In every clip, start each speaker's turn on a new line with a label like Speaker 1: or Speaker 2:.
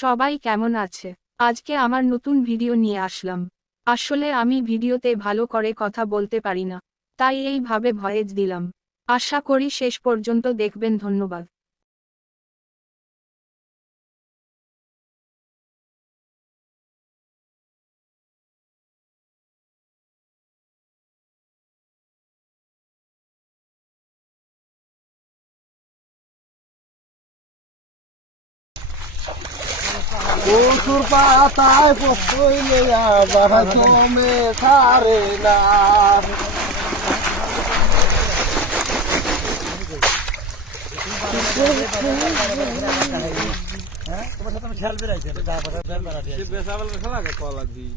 Speaker 1: সবাই কেমন আছে? আজকে আমার নতুন ভিডিও নিয়ে আসলাম। আসলে আমি ভিডিওতে ভালো করে কথা বলতে পারি না, তাই এইভাবে ভয়েস দিলাম। আশা করি শেষ পর্যন্ত দেখবেন, ধন্যবাদ।
Speaker 2: কচুর পাতায় পড়লে আবার জমে সারে না। না পড়েলে ওটার দিল দিয়ে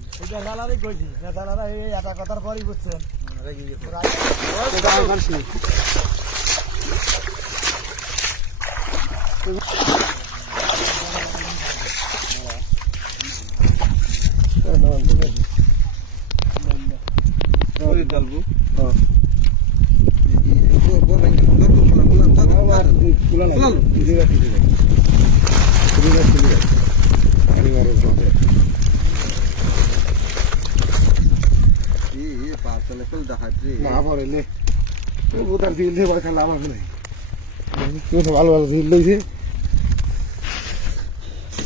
Speaker 2: ভালো ভালো দিল লইছে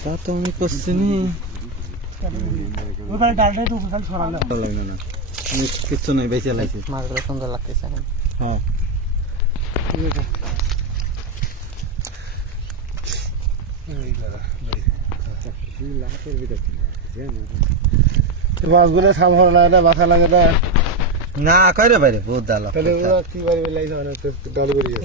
Speaker 3: তা তো আমি করছি
Speaker 2: ওইবারে ডালটাই তো খালি সরানো
Speaker 3: লাগবে না। কিচ্ছু নাই বেঁচে লাগছে
Speaker 4: মাছগুলো সুন্দর লাগতেছে এখন।
Speaker 3: হ্যাঁ।
Speaker 2: মাছগুলো সাম ভালো লাগে না মাথা লাগে না।
Speaker 3: না কইরে বাইরে বহুত দালা
Speaker 2: তাহলে ওরা কি বাড়ি লাইছে মানে ডাল বেরিয়ে